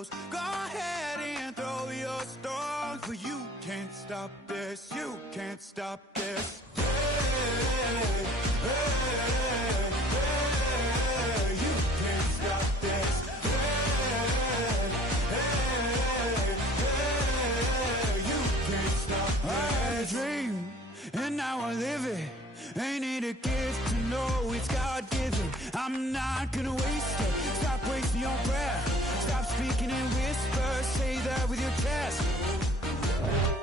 close. Go ahead and throw your stones, but you can't stop this. You can't stop this. Hey, hey, hey, you can't stop this. Hey, hey, hey, you can't stop this. I had a dream, and now I live it. Ain't it a gift to know it's God-given? I'm not gonna waste it. Stop wasting your breath. Stop speaking in whispers. Say that with your chest.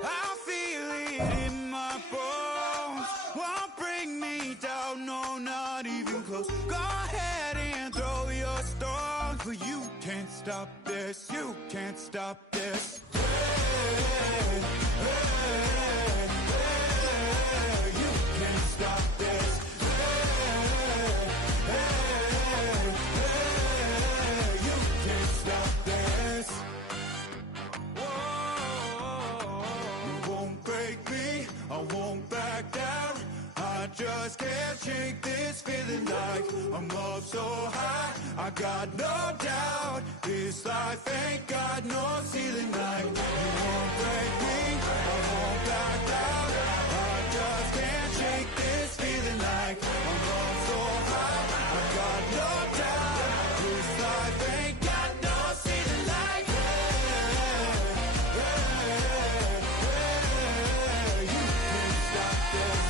I feel it in my bones. Won't bring me down, no, not even close. Go ahead and throw your stones, but you can't stop this. You can't stop this. Hey, hey, hey, you can't stop this. Hey, hey, hey, you can't stop this. Whoa, you won't break me, I won't back down. I just can't shake this feeling like I'm up so high. I got no doubt, this life ain't got no ceiling like. You won't break me, I won't back down. I just can't shake this feeling like I'm up so high. I got no doubt, this life ain't got no ceiling like. Hey, hey, hey, you can't stop this.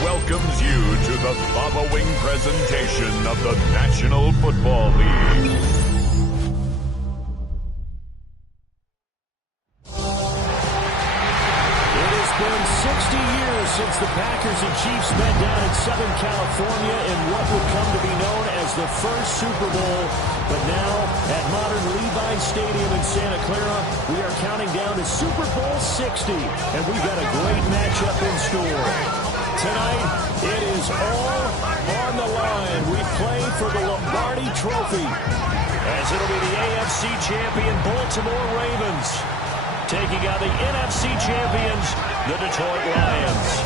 Welcomes you to the following presentation of the National Football League. It has been 60 years since the Packers and Chiefs met down in Southern California in what would come to be known as the first Super Bowl. But now, at modern Levi Stadium in Santa Clara, we are counting down to Super Bowl 60, and we've got a great matchup in store. Tonight, it is all on the line. We play for the Lombardi Trophy, as it'll be the AFC champion Baltimore Ravens taking on the NFC champions, the Detroit Lions.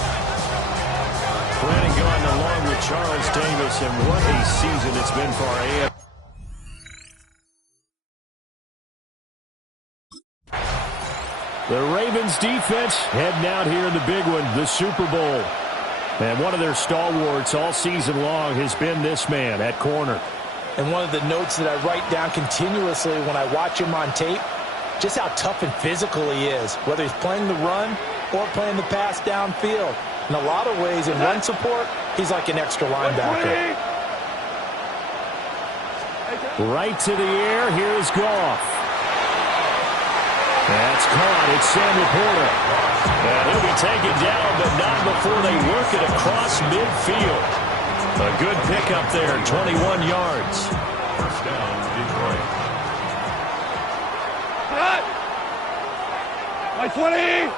Brandon Gaudin along with Charles Davis, and what a season it's been for our AFC. The Ravens defense heading out here in the big one, the Super Bowl. And one of their stalwarts all season long has been this man at corner. And one of the notes that I write down continuously when I watch him on tape, just how tough and physical he is, whether he's playing the run or playing the pass downfield. In a lot of ways, in run support, he's like an extra linebacker. Right to the air, here's Goff. That's caught. It's Sam Laporta. And he'll be taken down, but not before they work it across midfield. A good pickup there, 21 yards. First down, Detroit. My 20.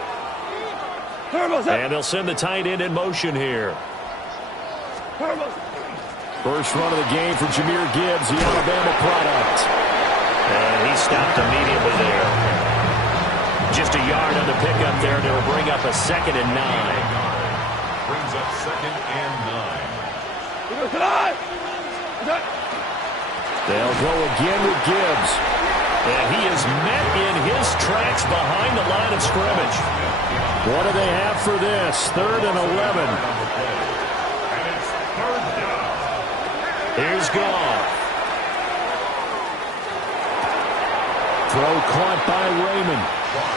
And they'll send the tight end in motion here. First run of the game for Jahmyr Gibbs, the Alabama product. And he stopped immediately there. Just a yard on the pickup there, and it'll bring up a 2nd and 9. Brings up 2nd and 9. They'll go again with Gibbs. And he is met in his tracks behind the line of scrimmage. What do they have for this? 3rd and 11. And it's 3rd down. Here's Goff. Throw caught by Raymond.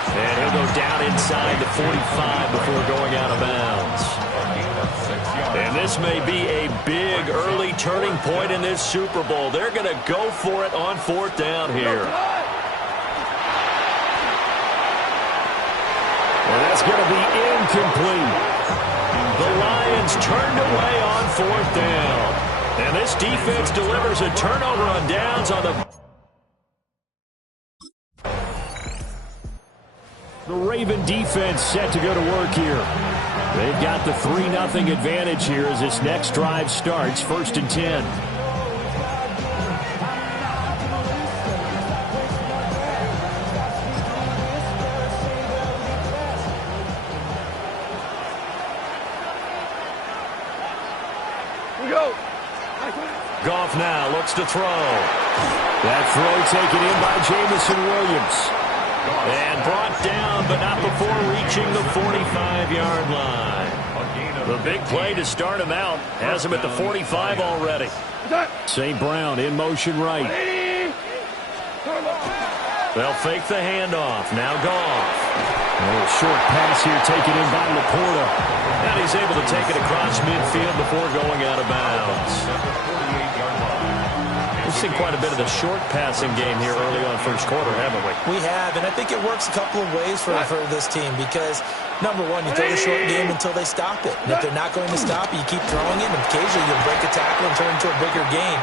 And he'll go down inside the 45 before going out of bounds. And this may be a big early turning point in this Super Bowl. They're going to go for it on 4th down here. And that's going to be incomplete. The Lions turned away on 4th down. And this defense delivers a turnover on downs on the... The Raven defense set to go to work here. They've got the 3-0 advantage here as this next drive starts, 1st and 10. Goff now looks to throw. That throw taken in by Jamison Williams. And brought down, but not before reaching the 45-yard line. The big play to start him out has him at the 45 already. St. Brown in motion right. They'll fake the handoff. Now Goff. A little short pass here taken in by Laporta. And he's able to take it across midfield before going out of bounds. We've seen quite a bit of the short passing game here early on first quarter, haven't we? We have, and I think it works a couple of ways for this team because, number one, you throw the short game until they stop it. And if they're not going to stop it, you keep throwing it, and occasionally you'll break a tackle and turn into a bigger gain.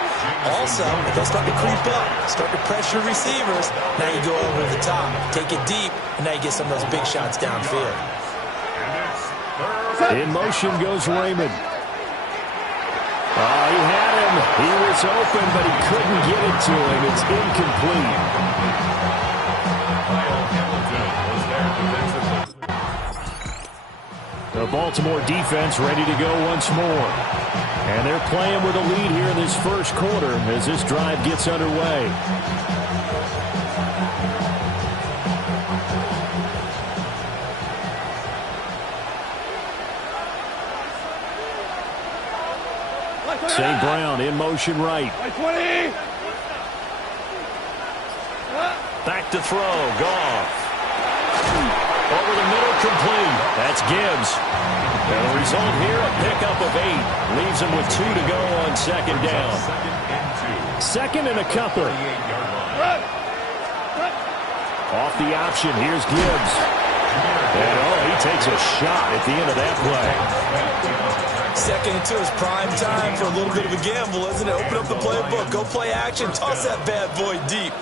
Also, if they start to creep up, start to pressure receivers, now you go over the top, take it deep, and now you get some of those big shots downfield. In motion goes Raymond. He had him. He was open, but he couldn't get it to him. It's incomplete. The Baltimore defense ready to go once more. And they're playing with a lead here in this first quarter as this drive gets underway. St. Brown in motion right. Back to throw. Goff. Over the middle, complete. That's Gibbs. And the result here, a pickup of 8. Leaves him with 2 to go on 2nd down. 2nd and a couple. Off the option, here's Gibbs. And, he takes a shot at the end of that play. 2nd and 2 is prime time for a little bit of a gamble, isn't it? Open up the playbook, go play action, toss that bad boy deep.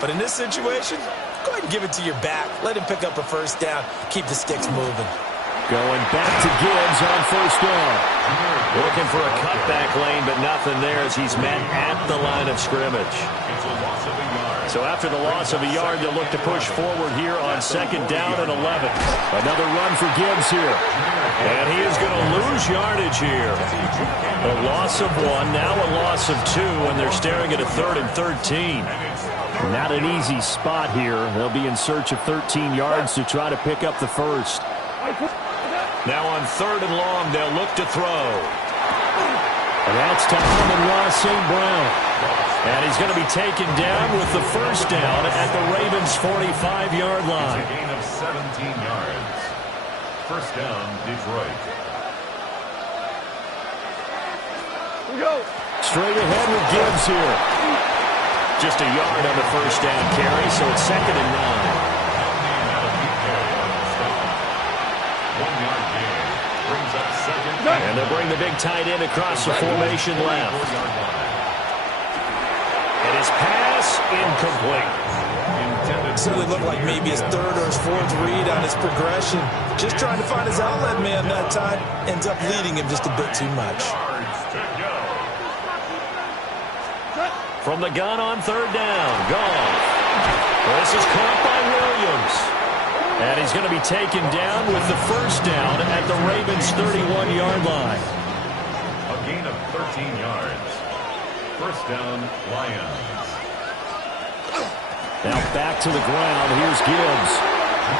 But in this situation, go ahead and give it to your back. Let him pick up a 1st down. Keep the sticks moving. Going back to Gibbs on 1st down. Looking for a cutback lane, but nothing there as he's met at the line of scrimmage. So after the loss of a yard, they'll look to push forward here on 2nd down and 11. Another run for Gibbs here. And he is going to lose yardage here. A loss of 1, now a loss of 2, and they're staring at a 3rd and 13. Not an easy spot here. They'll be in search of 13 yards to try to pick up the 1st. Now on 3rd and long, they'll look to throw. And that's to Amon-Ra St. Brown. And he's going to be taken down with the 1st down at the Ravens' 45-yard line. A gain of 17 yards. 1st down, Detroit. Straight ahead with Gibbs here. Just a yard on the 1st down carry, so it's 2nd and 9. And they'll bring the big tight end across the formation left. And his pass incomplete. Certainly looked like maybe his 3rd or his 4th read on his progression. Just trying to find his outlet man that time. Ends up leading him just a bit too much. From the gun on 3rd down. Goff. This is caught by Williams. And he's going to be taken down with the 1st down at the Ravens' 31-yard line. A gain of 13 yards. 1st down, Lions. Now back to the ground. Here's Gibbs.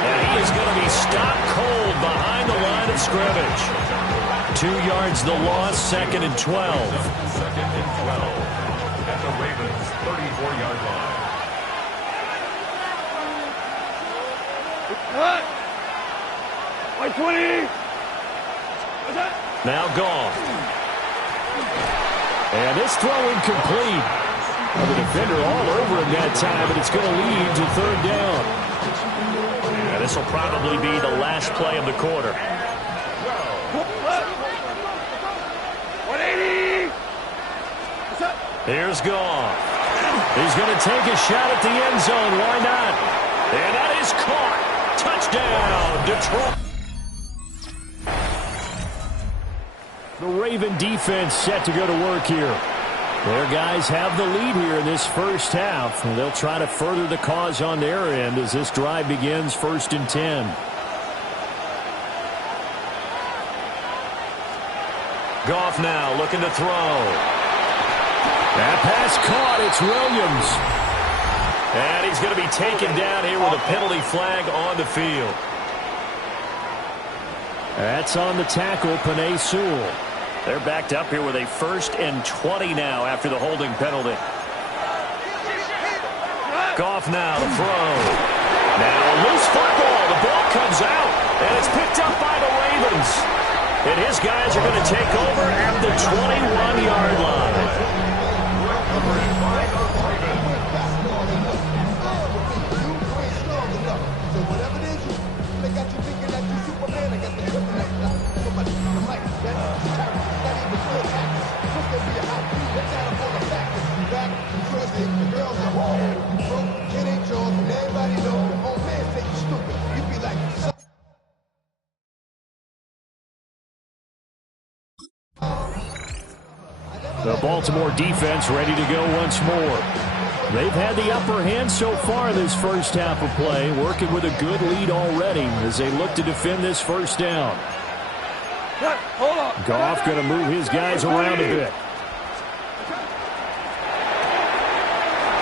And he is going to be stopped cold behind the line of scrimmage. 2 yards the loss, 2nd and 12. 2nd and 12 at the Ravens' 34-yard line. Now Goff. And this throw incomplete. The defender all over him that time, but it's going to lead to 3rd down. And this will probably be the last play of the quarter. Here's Goff. He's going to take a shot at the end zone. Why not? And that is caught. Touchdown, Detroit. The Raven defense set to go to work here. Their guys have the lead here in this first half, and they'll try to further the cause on their end as this drive begins 1st and 10. Goff now looking to throw. That pass caught. It's Williams. And he's going to be taken down here with a penalty flag on the field. That's on the tackle, Penei Sewell. They're backed up here with a 1st and 20 now after the holding penalty. Goff now to throw. Now a loose football. The ball comes out, and it's picked up by the Ravens. And his guys are going to take over at the 21-yard line. The Baltimore defense ready to go once more. They've had the upper hand so far in this first half of play, working with a good lead already as they look to defend this first down. Goff going to move his guys around a bit.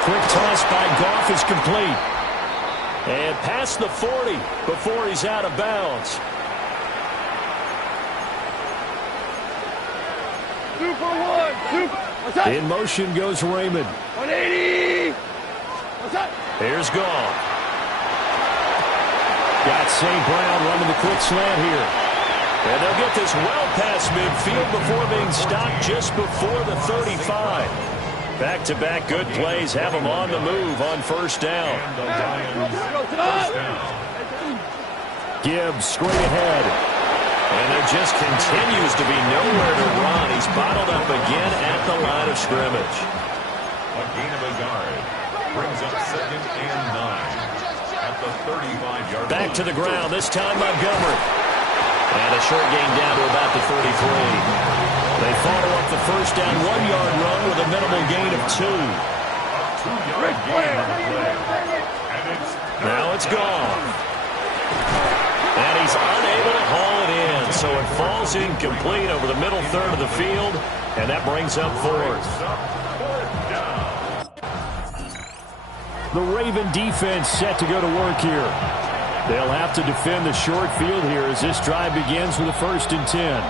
Quick toss by Goff is complete. And past the 40 before he's out of bounds. In motion goes Raymond. 180. Here's Goff. Got St. Brown running the quick slant here. And they'll get this well past midfield before being stopped just before the 35. Back-to-back good plays have them on the move on 1st down. Gibbs straight ahead. And there just continues to be nowhere to run. He's bottled up again at the line of scrimmage. A gain of a yard brings up 2nd and 9 at the 35-yard line. Back to the ground, this time Montgomery. And a short gain down to about the 33. They follow up the first down 1-yard run with a minimal gain of 2. A 2-yard gain on the play. And Now it's gone. And he's unable to haul it in, so it falls incomplete over the middle third of the field, and that brings up 4th. The Raven defense set to go to work here. They'll have to defend the short field here as this drive begins with a 1st and 10.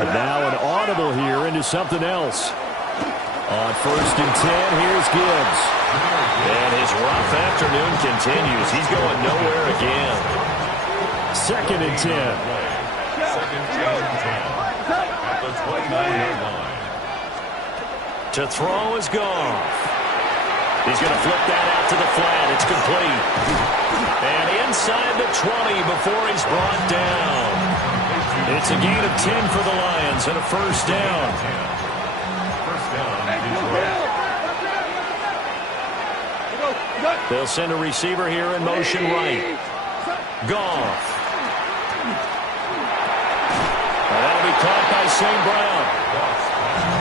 And now an audible here into something else. On 1st and 10, here's Gibbs. And his rough afternoon continues. He's going nowhere again. 2nd and 10. 2nd and 10 at the 29-yard line. To throw is Goff. He's going to flip that out to the flat. It's complete. And inside the 20 before he's brought down. It's a gain of 10 for the Lions and a 1st down. They'll send a receiver here in motion right. Goff. That'll be caught by St. Brown.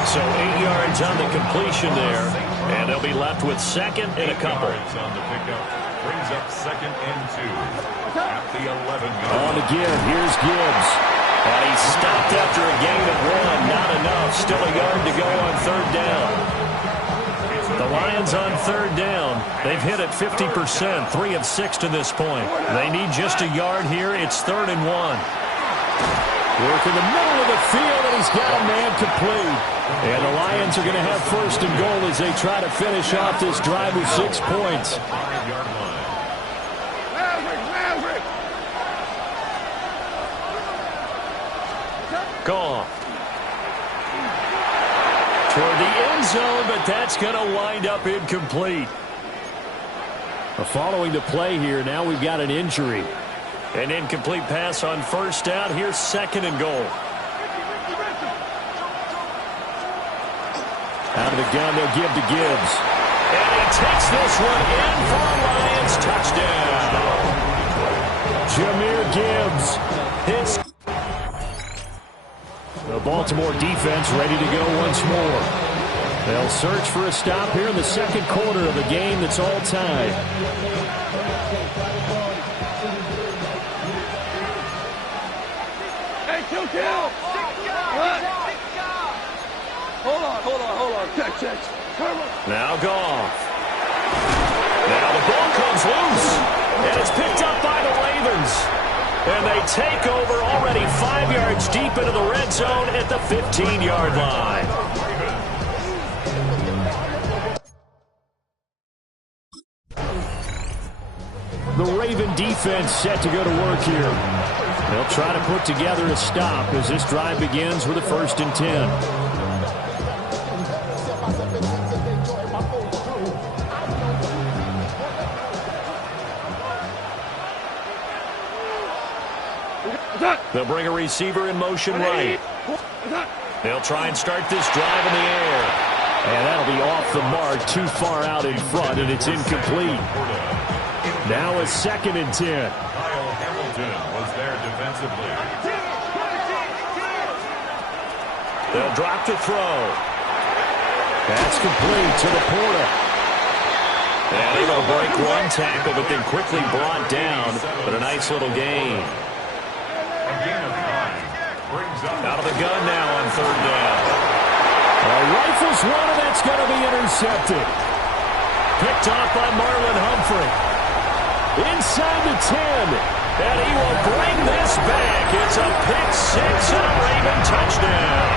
So 8 yards on the completion there, and they'll be left with 2nd and a couple. On the pickup brings up 2nd and 2 at the 11-yard On again, here's Gibbs. And he's stopped after a gain of 1. Not enough. Still a yard to go on 3rd down. The Lions on 3rd down. They've hit it 50%, 3 of 6 to this point. They need just a yard here. It's 3rd and 1. Work in the middle of the field, and he's got a man complete. And the Lions are going to have 1st and goal as they try to finish off this drive with 6 points. 5-yard line. Goff. Toward the end zone, but that's going to wind up incomplete. Following the play here, now we've got an injury. An incomplete pass on 1st down. Here's 2nd and goal. Out of the gun, they'll give to Gibbs. And he takes this one in for a Lions touchdown. Jahmyr Gibbs. His The Baltimore defense ready to go once more. They'll search for a stop here in the second quarter of a game that's all tied. Hey, kill. What? Hold on. Check. now Goff. Now the ball comes loose. And it's picked up by the Ravens. And they take over already 5 yards deep into the red zone at the 15-yard line. The Raven defense set to go to work here. They'll try to put together a stop as this drive begins with a 1st and 10. They'll bring a receiver in motion right. They'll try and start this drive in the air. And that'll be off the mark, too far out in front, and it's incomplete. Now a 2nd and 10. Kyle Hamilton was there defensively. They'll drop to throw. That's complete to the Porter. And able to break one tackle, but then quickly brought down. But a nice little gain. A gain of 5 brings up Out of the gun now on 3rd down. Rifles one, and that's going to be intercepted. Picked off by Marlon Humphrey. Inside the 10. And he will bring this back. It's a pick 6 and a Raven touchdown.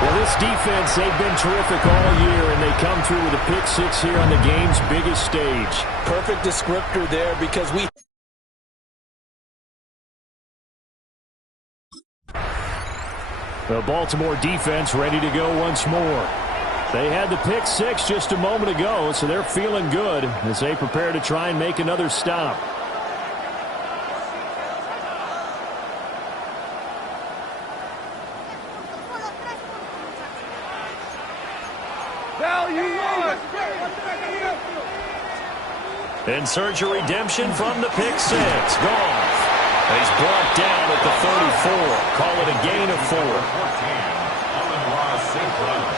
Well, this defense, they've been terrific all year, and they come through with a pick 6 here on the game's biggest stage. Perfect descriptor there because we... The Baltimore defense ready to go once more. They had the pick 6 just a moment ago, so they're feeling good as they prepare to try and make another stop. In search of redemption from the pick 6. Goff. He's brought down at the 34. Call it a gain of 4. 14. Amon-Ra St. Brown.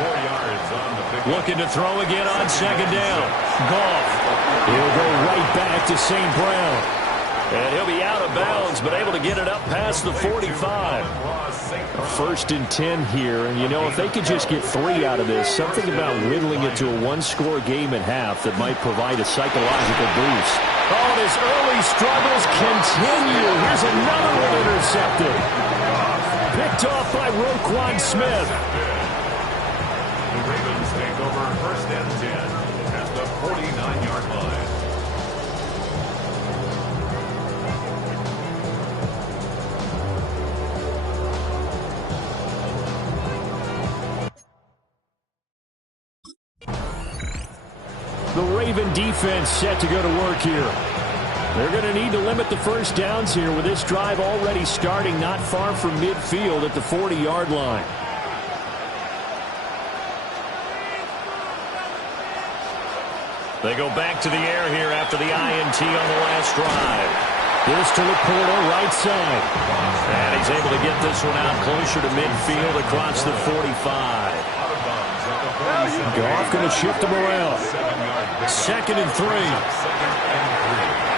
4 yards on the pick. Looking to throw again on 2nd down. Goff. He'll go right back to St. Brown. And he'll be out of bounds, but able to get it up past the 45. Amon-Ra St. Brown. 1st and 10 here, and you know, if they could just get 3 out of this, something about whittling it to a one-score game at half that might provide a psychological boost. Oh, and his early struggles continue. Here's another one intercepted. Picked off by Roquan Smith. The Ravens take over 1st and 10 at the 49-yard line. The Raven defense set to go to work here. They're going to need to limit the 1st downs here with this drive already starting not far from midfield at the 40-yard line. They go back to the air here after the INT on the last drive. This to Laporta, right side. And he's able to get this one out closer to midfield across the 45. Goff going to shift him around. 2nd and 3.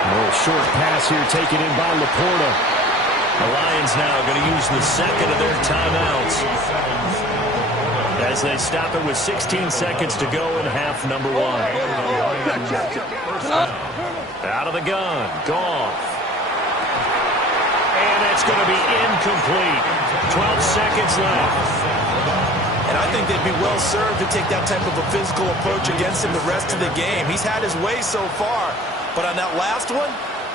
A short pass here taken in by Laporta. The Lions now going to use the 2nd of their timeouts as they stop it with 16 seconds to go in half number 1. Out of the gun. Goff. And it's going to be incomplete. 12 seconds left. And I think they'd be well served to take that type of a physical approach against him the rest of the game. He's had his way so far, but on that last one,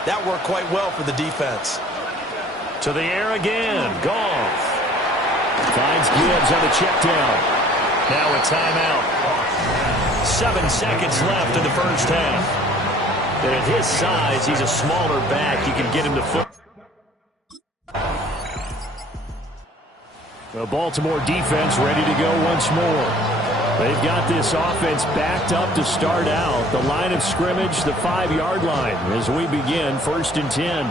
that worked quite well for the defense. To the air again. Goff. Finds Gibbs on the check down. Now a timeout. 7 seconds left in the 1st half. And at his size, he's a smaller back. You can get him to foot. The Baltimore defense ready to go once more. They've got this offense backed up to start out. The line of scrimmage, the 5-yard line, as we begin 1st and 10.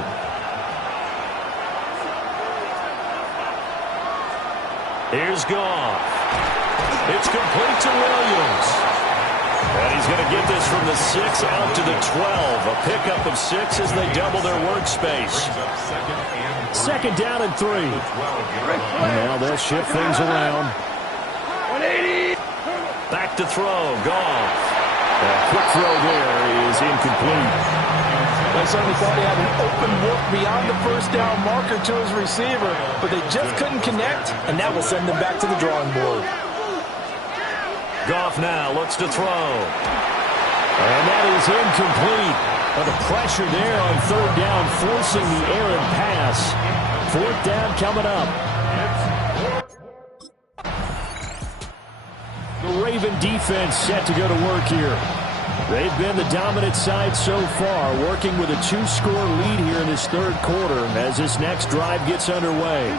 Here's Goff. It's complete to Williams. And he's going to get this from the 6 out to the 12. A pickup of 6 as they double their workspace. 2nd down and 3. Now they'll shift things around. 180. Back to throw. Goff. A quick throw there is incomplete. They certainly thought he had an open look beyond the first down marker to his receiver, but they just couldn't connect, and that will send them back to the drawing board. Goff now looks to throw. And that is incomplete. But the pressure there on 3rd down, forcing the errant pass. 4th down coming up. The Raven defense set to go to work here. They've been the dominant side so far, working with a 2-score lead here in this 3rd quarter as this next drive gets underway.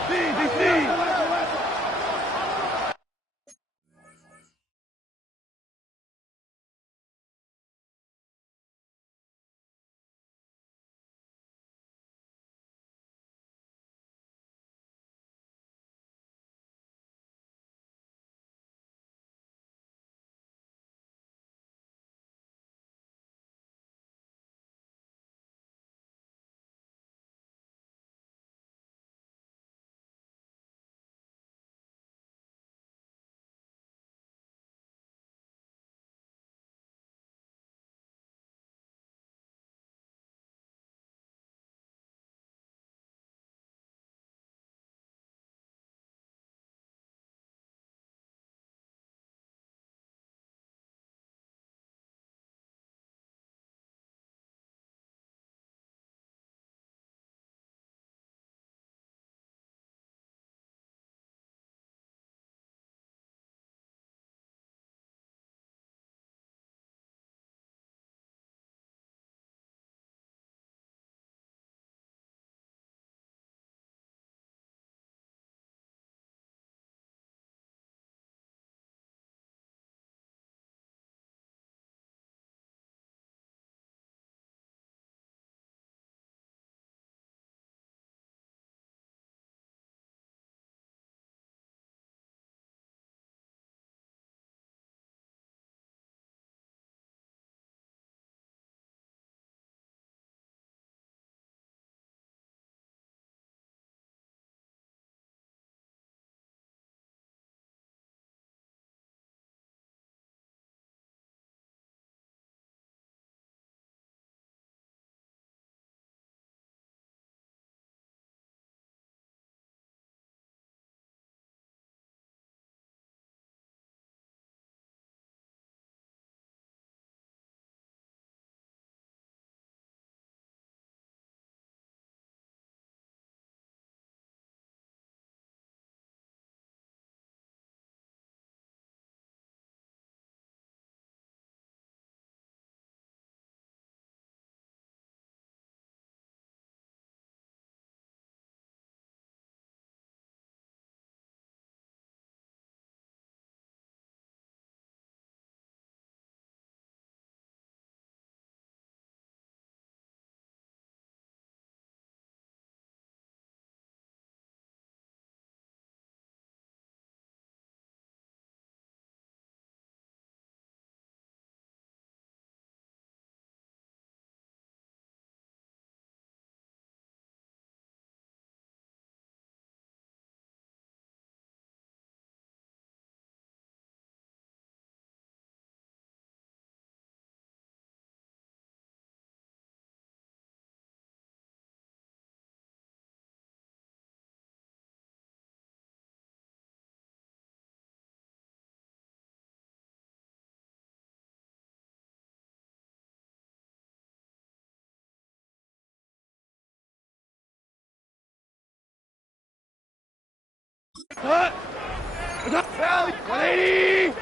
Cut! 180!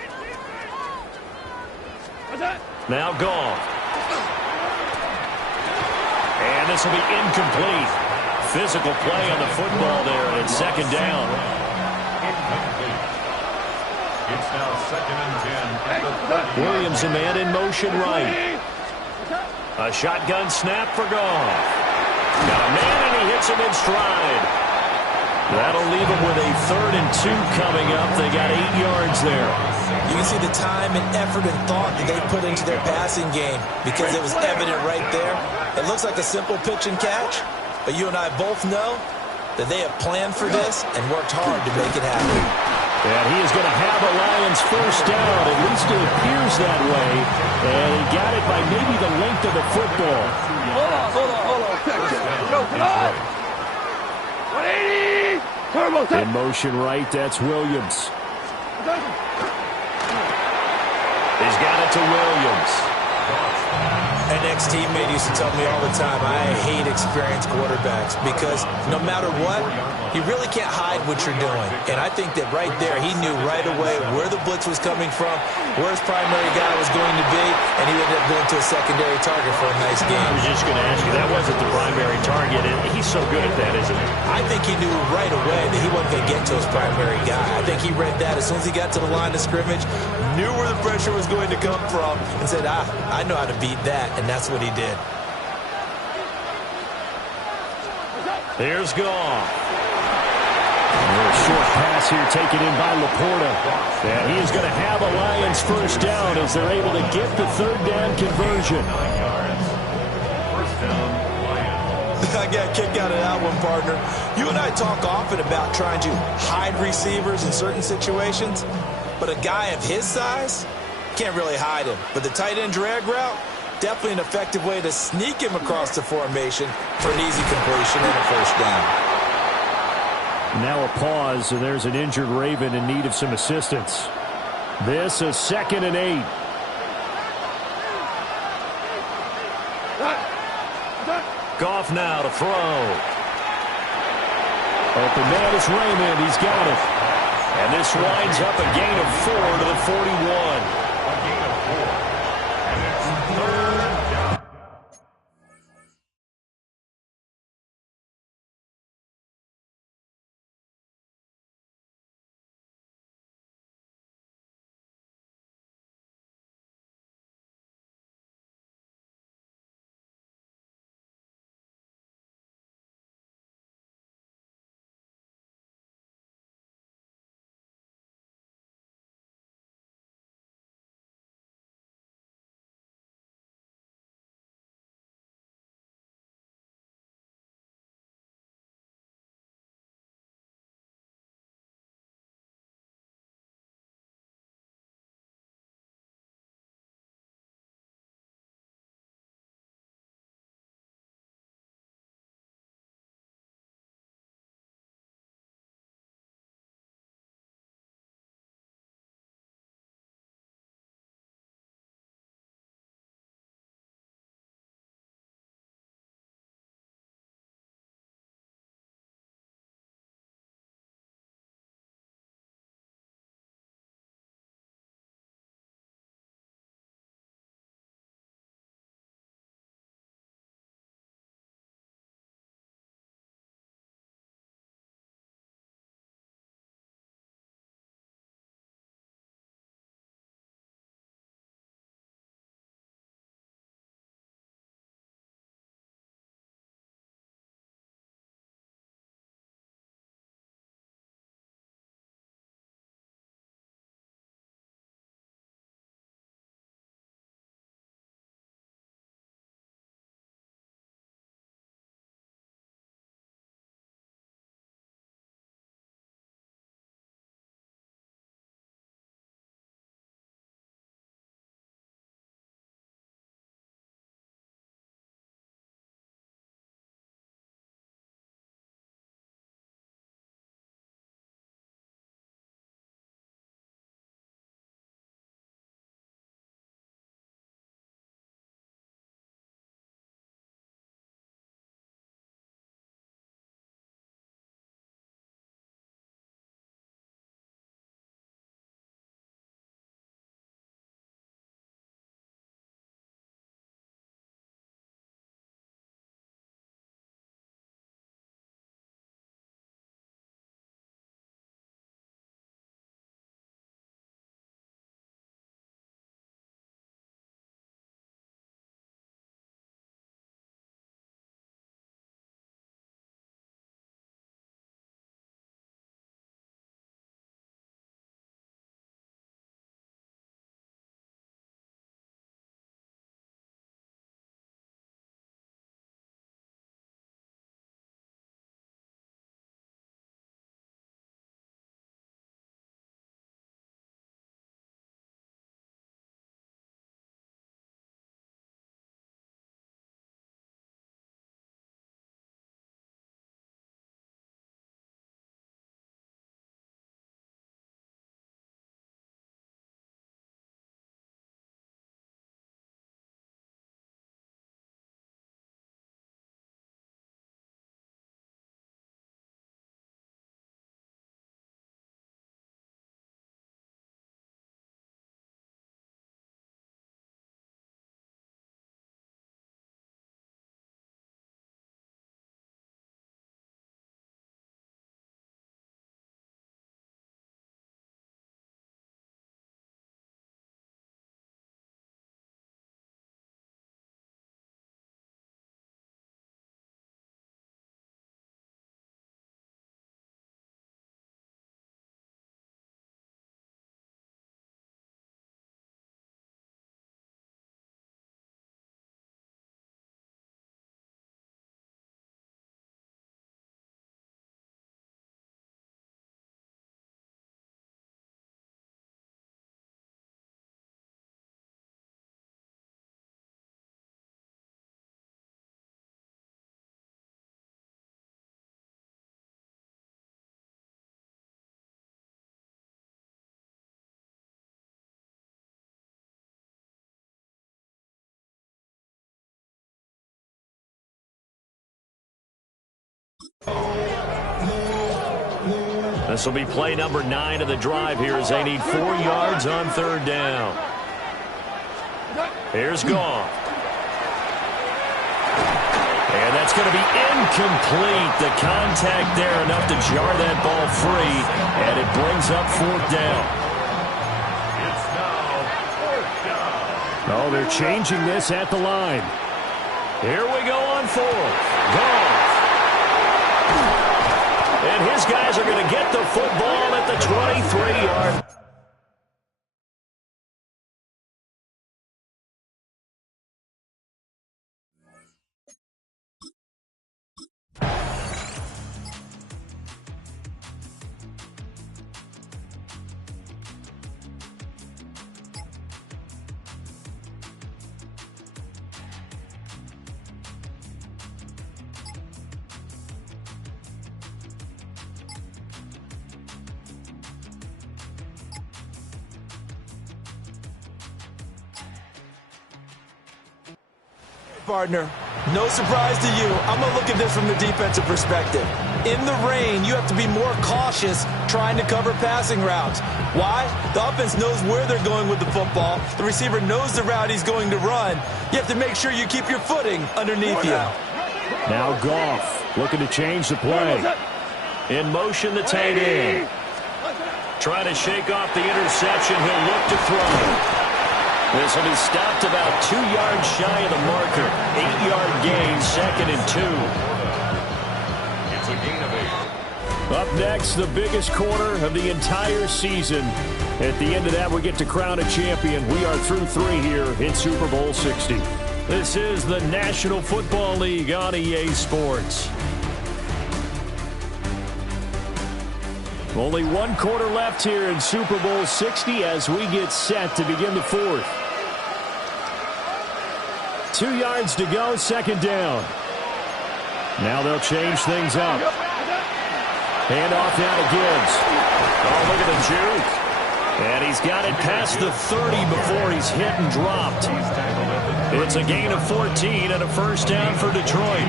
Now Goff. And this will be incomplete. Physical play on the football there, and it's 2nd down. It's now 2nd and 10 at the 30. Williams, a man in motion right. A shotgun snap for Goff. Got a man, and he hits him in stride. That'll leave him with a 3rd and 2 coming up. They got 8 yards there. You can see the time and effort and thought that they put into their passing game because it was evident right there. It looks like a simple pitch and catch, but you and I both know that they have planned for this and worked hard to make it happen. And he is going to have a Lions first down. At least it appears that way. And he got it by maybe the length of the football. Hold on. Go, come on. 180. Turbo. In motion right, that's Williams. He's got it to Williams. An ex-teammate used to tell me all the time, I hate experienced quarterbacks because no matter what, you really can't hide what you're doing. And I think that right there, he knew right away where the blitz was coming from, where his primary guy was going to be, and he ended up going to a secondary target for a nice game. I was just going to ask you, that wasn't the primary target, and he's so good at that, isn't he? I think he knew right away that he wasn't going to get to his primary guy. I think he read that as soon as he got to the line of scrimmage, knew where the pressure was going to come from, and said, I know how to beat that, and that's what he did. There's Goff. A short pass here taken in by Laporta. And he is going to have a Lions first down as they're able to get the 3rd down conversion. First down, Lions. I got a kick out of that one, partner. You and I talk often about trying to hide receivers in certain situations, but a guy of his size can't really hide him. But the tight end drag route, definitely an effective way to sneak him across the formation for an easy completion and a first down. Now a pause, and there's an injured Raven in need of some assistance. This is 2nd and 8. Goff now to throw. Open man is Raymond. He's got it. And this winds up a gain of 4 to the 41. This will be play number 9 of the drive here as they need 4 yards on third down. Here's Goff. And that's going to be incomplete. The contact there enough to jar that ball free, and it brings up 4th down. It's now 4th down. Oh, they're changing this at the line. Here we go on 4th. Goff. And his guys are going to get the football at the 23-yard. Partner, no surprise to you. I'm going to look at this from the defensive perspective. In the rain, you have to be more cautious trying to cover passing routes. Why? The offense knows where they're going with the football. The receiver knows the route he's going to run. You have to make sure you keep your footing underneath you. Now Goff looking to change the play. In motion, the tight end. Trying to shake off the interception. He'll look to throw. This will be stopped about 2 yards shy of the marker. 8-yard gain, 2nd and 2. It's a gain of 8. Up next, the biggest quarter of the entire season. At the end of that, we get to crown a champion. We are through 3 here in Super Bowl 60. This is the National Football League on EA Sports. Only 1 quarter left here in Super Bowl 60 as we get set to begin the 4th. 2 yards to go, 2nd down. Now they'll change things up. Hand off now to Gibbs. Oh, look at the juke. And he's got it past the 30 before he's hit and dropped. It's a gain of 14 and a 1st down for Detroit.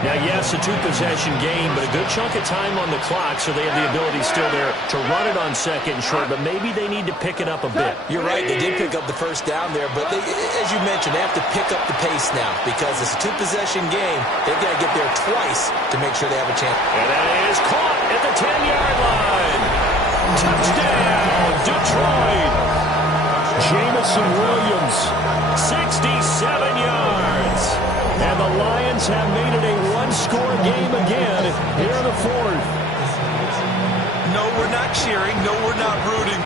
Now, yes, a 2-possession game, but a good chunk of time on the clock, so they have the ability still there to run it on 2nd and short, but maybe they need to pick it up a bit. You're right. They did pick up the 1st down there, but as you mentioned, they have to pick up the pace now because it's a 2-possession game. They've got to get there twice to make sure they have a chance. And that is caught at the 10-yard line. Touchdown, Detroit. Jamison Williams. 67 yards. And the Lions have made it a 1-score game again here in the 4th. No, we're not cheering. No, we're not rooting.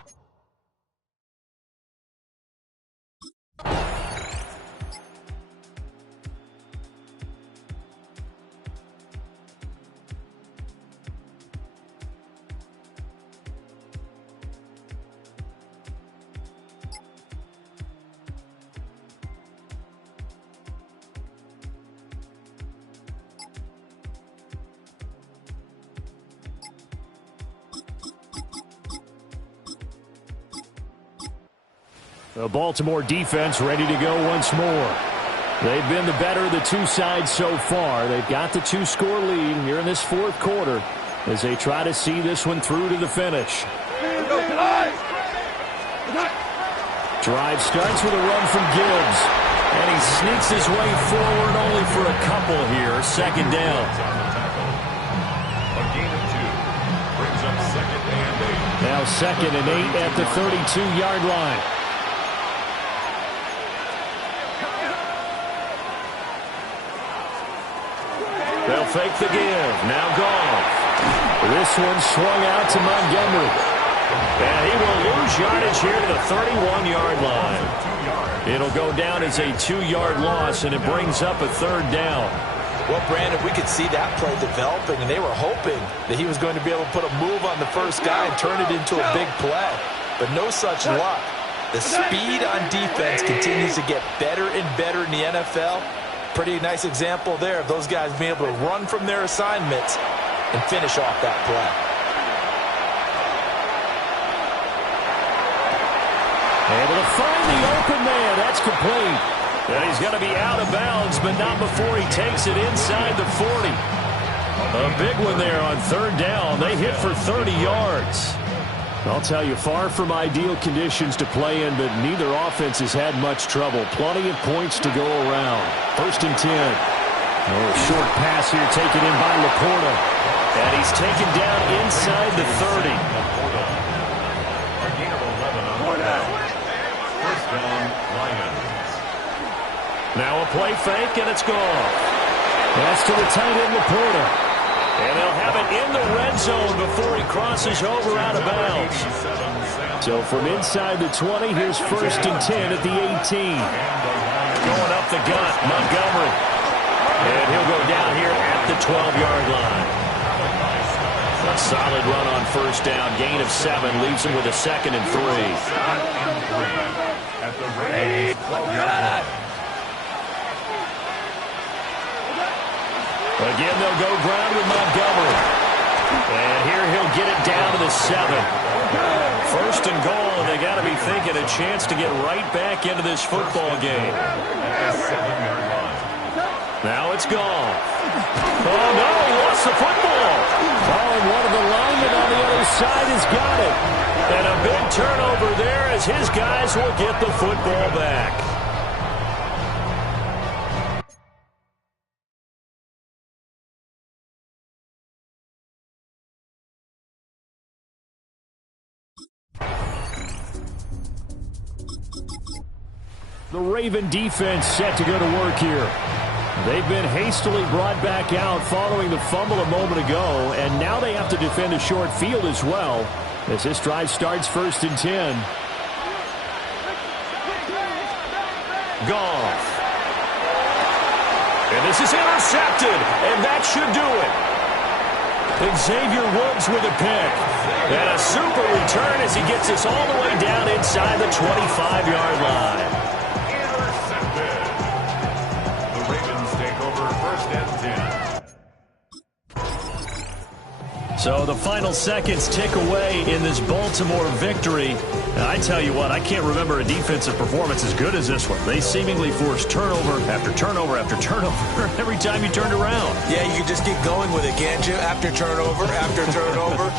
The Baltimore defense ready to go once more. They've been the better of the 2 sides so far. They've got the 2-score lead here in this 4th quarter as they try to see this one through to the finish. Drive starts with a run from Gibbs. And he sneaks his way forward only for a couple here. 2nd down. A gain of 2. Brings up 2nd and 8. Now 2nd and 8 at the 32-yard line. They'll fake the give. Now Goff. This one swung out to Montgomery. And he will lose yardage here to the 31-yard line. It'll go down as a 2-yard loss, and it brings up a 3rd down. Well, Brandon, we could see that play developing, and they were hoping that he was going to be able to put a move on the first guy and turn it into a big play. But no such luck. The speed on defense continues to get better and better in the NFL. Pretty nice example there of those guys being able to run from their assignments and finish off that play. Able to find the open man. That's complete. And he's going to be out of bounds, but not before he takes it inside the 40. A big one there on third down. They hit for 30 yards. I'll tell you, far from ideal conditions to play in, but neither offense has had much trouble. Plenty of points to go around. 1st and 10. Oh, short pass here taken in by Laporta. And he's taken down inside the 30. A gain of 11 on the down. First down, Lions. Now a play fake, and it's gone. Pass to the tight end, Laporta. And they'll have it in the red zone before he crosses over out of bounds. So from inside the 20, here's 1st and 10 at the 18. Going up the gut, Montgomery. And he'll go down here at the 12-yard line. A solid run on first down. Gain of 7 leaves him with a 2nd and 3. At the Ravens 12-yard line. Again, they'll go ground with Montgomery. And here he'll get it down to the 7. 1st and goal, and they got to be thinking a chance to get right back into this football game. At the 7-yard line. Now it's gone. Oh, no, he lost the football. Oh, and one of the linemen on the other side has got it. And a big turnover there as his guys will get the football back. The Raven defense set to go to work here. They've been hastily brought back out following the fumble a moment ago, and now they have to defend a short field as well as this drive starts 1st and 10. Goff. And this is intercepted, and that should do it. Xavier Woods with a pick. And a super return as he gets us all the way down inside the 25-yard line. So the final seconds tick away in this Baltimore victory. And I tell you what, I can't remember a defensive performance as good as this one. They seemingly forced turnover after turnover after turnover every time you turned around. Yeah, you can just keep going with it, can't you? After turnover, after turnover.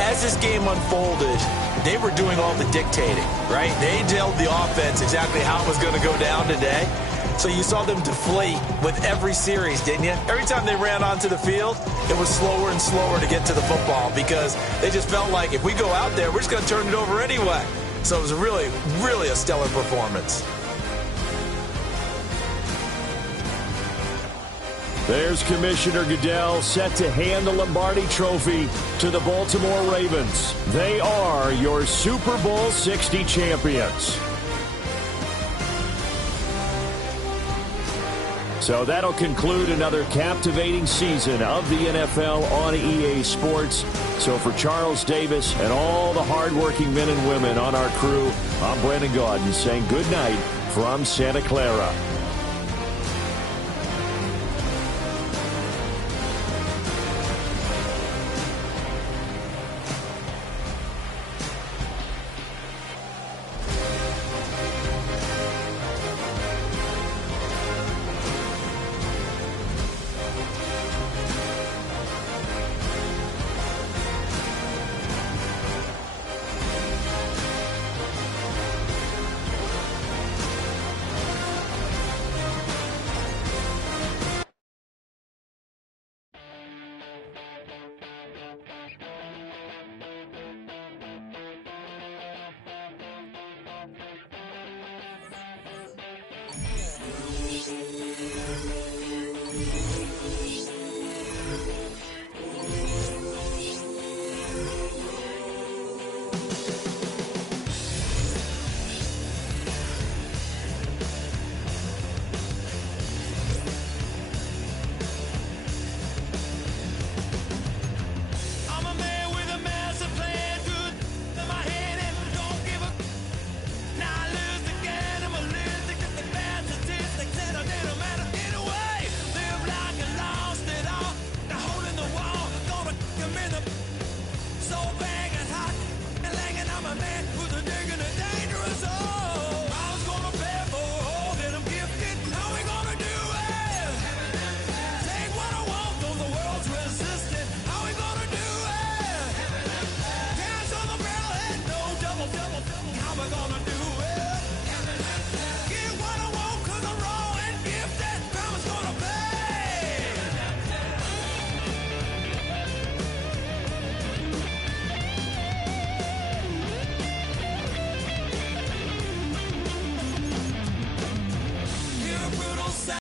As this game unfolded, they were doing all the dictating, right? They told the offense exactly how it was going to go down today. So you saw them deflate with every series, didn't you? Every time they ran onto the field, it was slower and slower to get to the football because they just felt like if we go out there, we're just going to turn it over anyway. So it was really, really a stellar performance. There's Commissioner Goodell set to hand the Lombardi Trophy to the Baltimore Ravens. They are your Super Bowl 60 champions. So that'll conclude another captivating season of the NFL on EA Sports. So for Charles Davis and all the hardworking men and women on our crew, I'm Brandon Gaudin saying good night from Santa Clara.